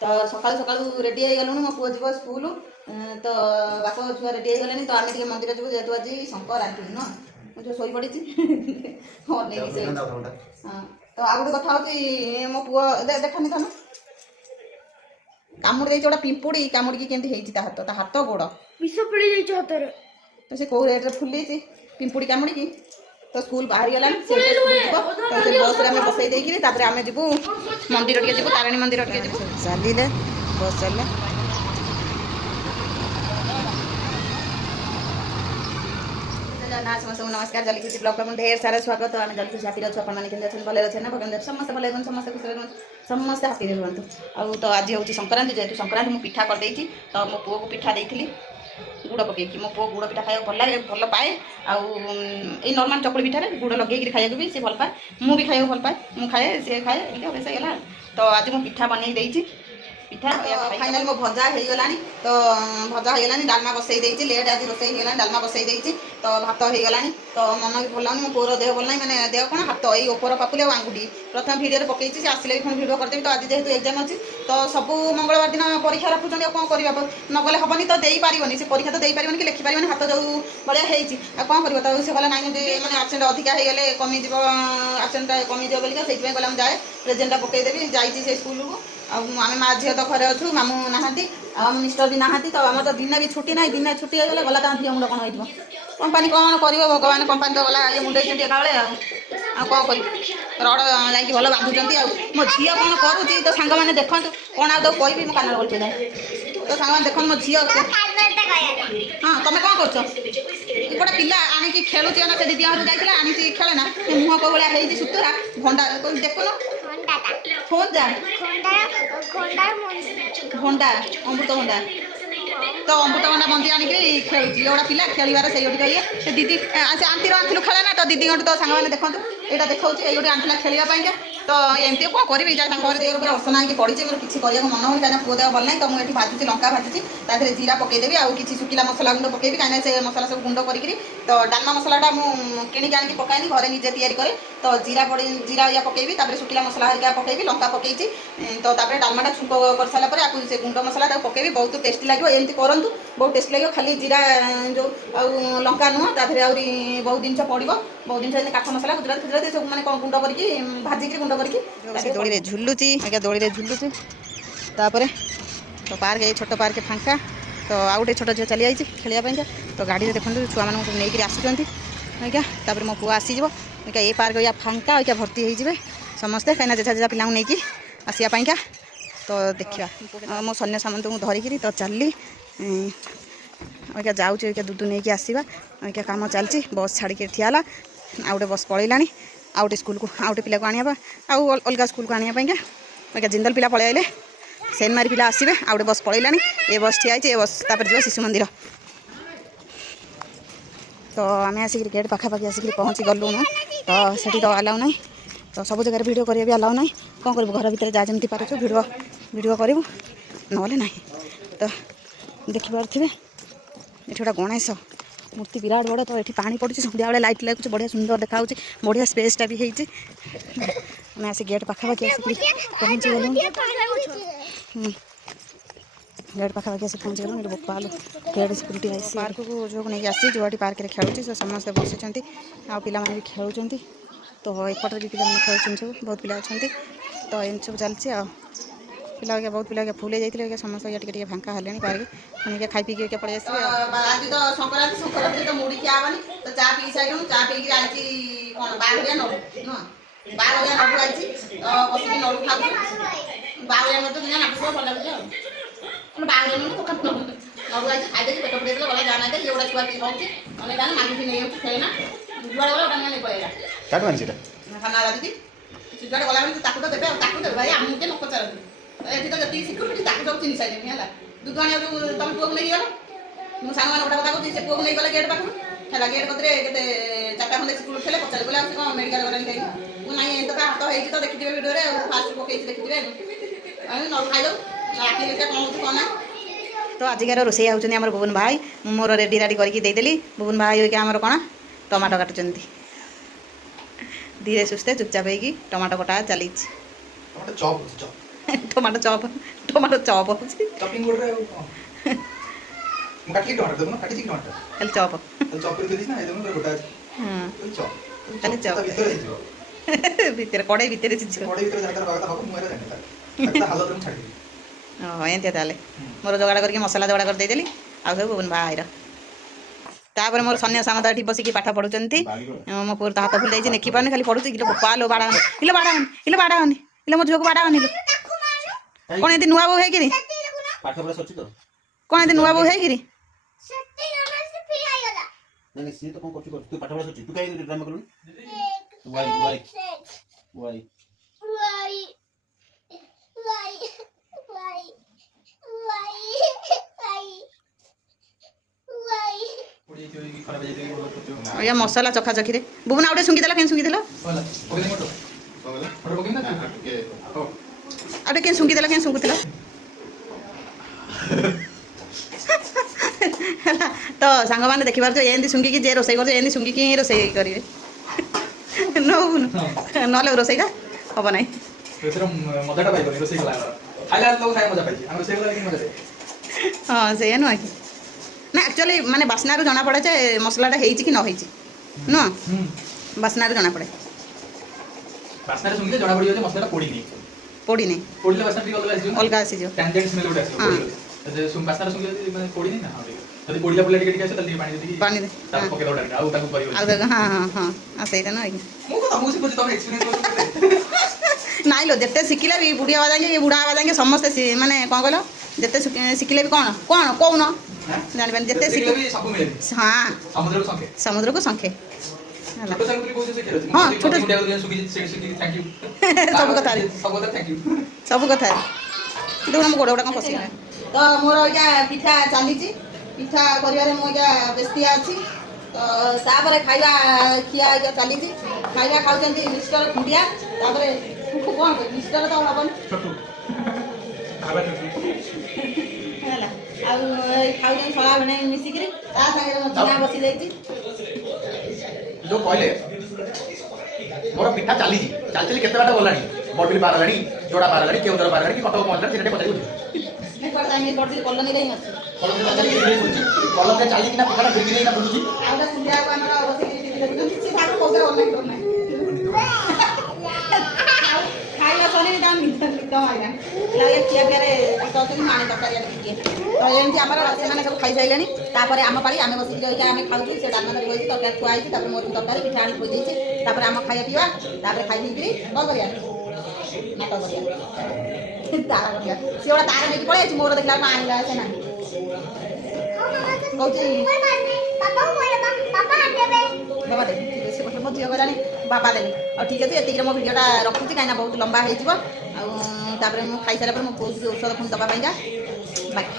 तो सकाल सकाल रेडी हो गलुँ मो पुओ जीव स्कूल तो बाप छुआ रेडी हो गले तो आम टे मंदिर जीव जेहतु आज संक्रांति नुह मुझे शोई पड़ी हाँ तो आ गए कथा हूँ मो पुओ देखनी तुम कामुड़ी गोटे पिंपुड़ी कामुड़ी केमती हाथ ता हाथ गोड़ विष पड़ी हाथ तो से कौ रेट फुली पिंपुड़ी कामुड़ी की तो स्कूल बाहरी गला बस आम बसई देकर आम जीवु मंदिर टे जीवु तारिणी मंदिर टे जीवु चलिए बस चल समस्त नमस्कार जल्दी ब्लॉग में ढेर सारा स्वागत आम जल्दी हापी अच्छे अपन भले अच्छे ना भगवान समस्त भले समस्त खुशी समस्त हापी रुहतु आउ तो आज हूँ संक्रांति जेहतु संक्रांति मुझे पिठा कर तो मो पुओ को पिठा देती गुड़ पकईकि मो पुओ गुड़ पिठा खाया भल लगे भल पाए आउ नॉर्मल चकुड़ी पिठारे गुड़ लगे खाया भी सी भल पाए मुझे खाया भल पाए मुझे खाए सी खाए अभ्यास होगा तो आज मुझे पिठा बनई देती पिठा फाइनाल मो भजा हो गला तो भजा हो गला डालमा बसई देती लेट आज रोसई हो डालमा बसई देती तो भात हो गला तो मन भी भल लगुनि मो पुओर देह भल ना मैंने देह कौन हाथ ये ऊपर पापुली और आंगुठी प्रथम भिडियो पकई से आसिले भी भिडियो करदेवी तो आज जेहतु एग्जाम अच्छी तो सब मंगलवार दिन परीक्षा रखुच्च कौन कर नगले हेनी तो दे पारे से परीक्षा तो दे पारे कि लिखिपारे हाथ जो भाया होती कौन कर तो से कहला नाइन मैंने आबसेंट अधिका होगले कमिज आबसेंट कमिज बोलिका से कहला जाए प्रेजेंटा पकईदेवी जाइए स्कूल को आम माँ झील तो घरे अच्छु मामू ना आम मिस्टर भी ना तो आम तो दिन भी छुट्टी ना दिन छुट्टी होगले गला तो झील मुंड कौन हो कंपानी कौन कर भगवान कंपानी तो गला ये मुंडे एका बेले कौन कर रड जाकि भल बांधुंट मो झी कौन करुच्ची तो सांग मैंने देखु कौन आ कहि मो कान बोलते जाए तो सांग देख मो झी हाँ तुम कौन कर गोटे पिला आणिकी खेलुची ना से दीदी घर जाइए आनी खेले ना मुह को भाई सुतरा भंडा देखुन फोन जा भंडा अमृतभंडा तो अमृतभंडा मंदी आनिकी खेलुची गोटा पिला खेलार से गोटे दीदी से आंटी आंथिलु खेले ना तो दीदी तो सांग मैंने देखो यहाँ देखा ये गोटे आंठला खेलवाई तो एमती कौन करी घर असना होगी पड़ी मोर किसी कर मन हो कहीं पुओ देह भल ना तो मुझे भाजुची लंका भाजुची तादेह जीरा पकईदेवी आउ कि शुखिला मसला गुंड पकईबी कहीं से मसला सब गुंड करी तो डालमा मसलाटा मुझे आनिक पकाएनि घरे निजे तैयारी करे तो जीरा पड़ी जीरा या पकईबी शुखिला मसला हरिका पकईबी लंका पकईची तो डालमाटा छुंक कर सारापर आपको से गुंड मसला पकईबी बहुत टेस्टी लगे एमती करूँ बहुत टेस्टी लगे खाली जीरा जो लंका नुह तादेह आहरी बहुत जिन पड़ो बहुत जिन काठ मसला गुजरात गुजरात सब मैंने गुंड करके भाजिक गुंड करके दोड़ी झुलुची आगे दोड़ी झुलुची तापर तो पार्क ये छोट पार्क फांका तो आउ गए छोट झील चली आई खेलवाई तो गाड़ी देखो छुआ मान नहीं आसुँच आज्ञा मो पुआ आसीज आज्ञा ये पार्क या फांका आज्ञा भर्ती होइए समस्ते कहीं जेजा जेजा पिला नहीं आसापाइका तो देखा मो सैन्य सामंत को धरिकी तो चलली आज्ञा जाऊँ दूध नहीं आसवा आज्ञा कम चलती बस छाड़ी ठिया आउ गए बस पलैला आउ गए स्कूल को आउ गए पिला को आने आउ अलग स्कूल को आने आज्ञा जिंदल पिला पलि आए सेनमारी पिला आसवे आउ गए बस पलैला ये बस ठिया ये बस तापर जो शिशु मंदिर तो आम आसिक गेट पाखापाखि आसिक पहुँची गलु न तो सेठी तो अलाउ ना तो सब जगह वीडियो करिया भी अलाउ ना कौन कर घर भितर जा जमी पार्छ वीडियो करूँ ना तो देखिपे ये गोटे गणेश मूर्ति विराट बड़ तो ये पानी पड़ू सन्ध्या बेले लाइट लगुच बढ़िया सुंदर देखा बढ़िया स्पेसटा भी होती आम आस गेट पाखापाखि आसिक पहुँची गलु गेट पाखापाखि आस पहुँची गलु ये बोपाल गेट सिक्यूरीटी आसी पार्क को जो नहीं आसी जो पार्क में खेलुची समस्ते बसी आ पिला भी खेलुं तो एपटे भी पिला खेलुं सब बहुत पिला अच्छा तो एम सब चलती पिला बहुत पिला फुल हो जाते समस्त टे फांका हेले पार्क पुणी खाई पी पड़े आस आज तो संक्रांति संक्रांति तो मुड़ी क्या हेनी तो चा पी साइलु चा पी आई बाहरिया नड़ू नुह बाहरिया नड़ू आई तो बस नड़ू खाऊ बाहरिया नड़ू तो नाच भल लगे बाहरिया नड़ू नड़ू आई खाई पेट पड़े गला जाना ये गोटा छुआ पी खाऊँ ना मांगी नहीं खेलना जुआ गला नहीं पड़ेगा खाना दीदी जुआ गला तो देवे भाई आमके न पचारती ये तो जी सिक्यूरीटी सब चिन्ह सारे है दूध आने तुम पुआ को नहीं गल मुझे सांग मैंने गोटा कथा से पुआ को नहीं गला गेट पाख है गेट कतरे के चार्टा खंडे स्कूल खेले पचारे बोले आज कौन मेडिकल गलानी कहीं नाई तो हाथ होती तो देखिए वीडियो फास्ट पकई देखिए न खाई दो राति कौन हो कौन तो आजिकार रोसे होमर बुबन भाई मोर रेडी राडी करदेली बुबन भाई आमर कौन टमाटो काटुं धीरे सुस्थे चुपचाप होगी टमाटो कटा चली ଟମାଟୋ ଚପ୍ ହେଉଛି ଚପିଂ ବୋର୍ଡରେ ଆଉ କଣ ମୁଁ କାଟିକି ଟମାଟୋ ଦେବୁ ନା କାଟିଛି ଟମାଟୋ ଖାଲି ଚପ୍। ତାହେଲେ ଚପ୍ କରି ଦେଇଛି ନା ଏଇଦମ ଗୋଟା ଅଛି ହଁ ଚପ୍ ଖାଲି ଚପ୍ ଭିତରେ ହେଇଯିବ ଭିତରେ କଡ଼େଇ ଭିତରେ ସିଝିବ। କଡ଼େଇ ଭିତରେ ଯାହା ତାର ହବ ମୁଁ ଏରା ଜାଣିନି ତାକୁ ହାଲତରେ ମୁଁ ଛାଡ଼ିଦେବି। ଓହୋ ଏମିତିଆ ତାହେଲେ ମୋର ଯୋଗାଡ଼ କରିକି ମସଲା ଯୋଗାଡ଼ କରିଦେଇଦେଲି ଆଉ ସବୁ ଭାଇର। ତାପରେ ମୋର ସନ୍ନ୍ୟାସ ସାମନ୍ତ ଏଠି ବସିକି ପାଠ ପଢ଼ୁଛନ୍ତି। ମୋ ପୁଅ ତ ହାତ ଫୁଲି ଯାଇଛି ନେଖି ପାରୁନି ଖାଲି ପଢ଼ୁଛି କିଲୋ ପାଲୋ ବାଡ଼ାଅନି ଇଲୋ ବାଡ଼ାଅନି ଇଲୋ ବାଡ଼ାଅନି ଇଲୋ ମୋ ଝିଅକୁ ବାଡ଼ାଅନି ଲୋ। କ'ଣ ଏମିତି ନୂଆ ବୋଉ ହେଇକିରି ପାଠ ପଢ଼ା ସରିଛି ତ କ'ଣ ଏମିତି ନୂଆ ବୋଉ ହେଇକିରି ନାଇଁ ସିଏ ତ କ'ଣ କରୁଛି ତୁ ପାଠ ପଢ଼ା ସରିଛି ତୁ କାହିଁ ଡ୍ରାମା କଲୁନି ୱାଇ ଆଜ୍ଞା ମସଲା ଚଖା ଚଖିରେ ବୁବୁନା ଆଉ ଟିକେ ଶୁଙ୍ଘିଦେଲା କେମିତି ଶୁଙ୍ଘିଦେଲ ଆଉ ଟିକେ କେମିତି ଶୁଙ୍ଘିଦେଲା କେମିତି ଶୁଙ୍ଘୁଥିଲା ହେଲା ତ ସାଙ୍ଗମାନେ ଦେଖିପାରୁଛ ଏମିତି ଶୁଙ୍ଘିକି ଯିଏ ରୋଷେଇ କରୁଛ ଏମିତି ଶୁଙ୍ଘିକି ହିଁ ରୋଷେଇ କରିବେ ନହେଲେ ରୋଷେଇଟା ହବ ନାହିଁ। ହଁ ସେଇଆ ନୁହଁ କି ନା ଆକ୍ଚୁଆଲି ମାନେ ବାସ୍ନାରୁ ଜଣାପଡ଼େ ଯେ ମସଲାଟା ହେଇଛି କି ନ ହେଇଛି ନୁହଁ ବାସ୍ନାରୁ ଜଣାପଡ଼େ ପୋଡ଼ିନି ଅଲଗା ଆସିଯିବ ପାଣି ହଁ ସେଇଟା ନୁହଁ କି ନାଇଁ ଲୋ ଯେତେ ଶିଖିଲେ ବି ବୁଢ଼ୀ ହେବା ଯାଏଁ ବୁଢ଼ା ହେବା ଯାଏଁ ସମସ୍ତେ ମାନେ କ'ଣ କହିଲ ଯେତେ ଶିଖିଲେ ବି କ'ଣ କହୁନ ଜାଣିପାରୁନି ଯେତେ ଶିଖିଲେ ହଁ ସମୁଦ୍ରକୁ ଶଙ୍ଖେ ହେଲା ହଁ ଛୋଟ ସବୁ କଥାରେ ଦେଖୁନ ମୋ ଗୋଡ଼ ଗୁଡ଼ା କ'ଣ ପଶିଗଲା ତ ମୋର ଏଇଟା ପିଠା ଚାଲିଛି ପିଠା କରିବାରେ ମୁଁ ଏଇଟା ବ୍ୟସ୍ତିଆ ଅଛି ତ ତାପରେ ଖାଇବା ଖିଆ ଏଇଟା ଚାଲିଛି ଖାଇବା ଖାଉଛନ୍ତି ମିଷ୍ଟର ଖୁଣ୍ଡିଆ ତାପରେ କ'ଣ ମିଷ୍ଟର ତ ହେବନି ହେଲା ଆଉ ଖାଉଛନ୍ତି ଶଳା ମାନେ ମିଶିକିରି ତା ସାଙ୍ଗରେ ମୋ ଚିହ୍ନା ବସିଯାଇଛି ଯୋଉ କହିଲେ ମୋର ପିଠା ଚାଲିଛି ଚାଲି କେତେ ବାଟ ଗଲାଣି ବଡ଼ବିଲ ପାର ହେଲାଣି ଯୋଡ଼ା ପାର ହେଲାଣି କେଉଁଝର ପାର ହେଲାଣି କି କଟକ ପହଞ୍ଚିଲାଣି ସେଟା ପଚାରିବୁ କଲୋନୀରେ ହିଁ ଅଛି କଲମରେ ଚାଲିକିନା ପିଠାଟା ବିକି ଦେଇକିନା ବୁଝୁଛି ଆଉ ଗୋଟେ ଖୁଣ୍ଡିଆକୁ ଆମର ବସିକିରି କିଛି ଭାଗ ପଇସା ଅନଲାଇନ୍ କରୁନାହିଁ ଖାଇବା ସରିନି ତା ନିଦ ମାଇଲାଣି ଖିଆ ପିଆରେ ଅଛନ୍ତି ମାଣି ତରକାରୀ ଟିକେ ତ ଏମିତି ଆମର ସେମାନେ ସବୁ ଖାଇସାରିଲେଣି ତାପରେ ଆମ ପାଳି ଆମେ ବସିକି ରହିକି ଆମେ ଖାଉଛୁ ସେ ଡାଲମା ଧରି ବସିଛି ତରକାରୀ ଥୁଆ ହେଇଛି ତାପରେ ମୋର ତରକାରୀ ପିଠା ଆଣି ଥୋଇ ଦେଇଛି ତାପରେ ଆମ ଖାଇବା ପିଇବା ତାପରେ ଖାଇ ପିଇକିରି କ'ଣ କରିବା ନାଟ କରିବା ତାର କରିବା ସିଏ ଗୋଟେ ତାର ନେଇକି ପଳେଇ ଆସିଛି ମୋର ଦେଖିଲା ବେଳକୁ ଆଣିଲା ସେ ନାହିଁ କହୁଛି ବାବା ଦେବି ସେ କଥା ମୋ ଝିଅ ଗଲାଣି ବାବା ଦେବି ଆଉ ଠିକ୍ ଅଛି ଏତିକିରେ ମୋ ଭିଡ଼ିଓଟା ରଖୁଛି କାହିଁକିନା ବହୁତ ଲମ୍ବା ହେଇଯିବ ଆଉ ତାପରେ ମୁଁ ଖାଇସାରିଲା ପରେ ମୋ ପୁଅକୁ ଔଷଧ ପୁଣି ଦେବା ପାଇଁକା ବାକି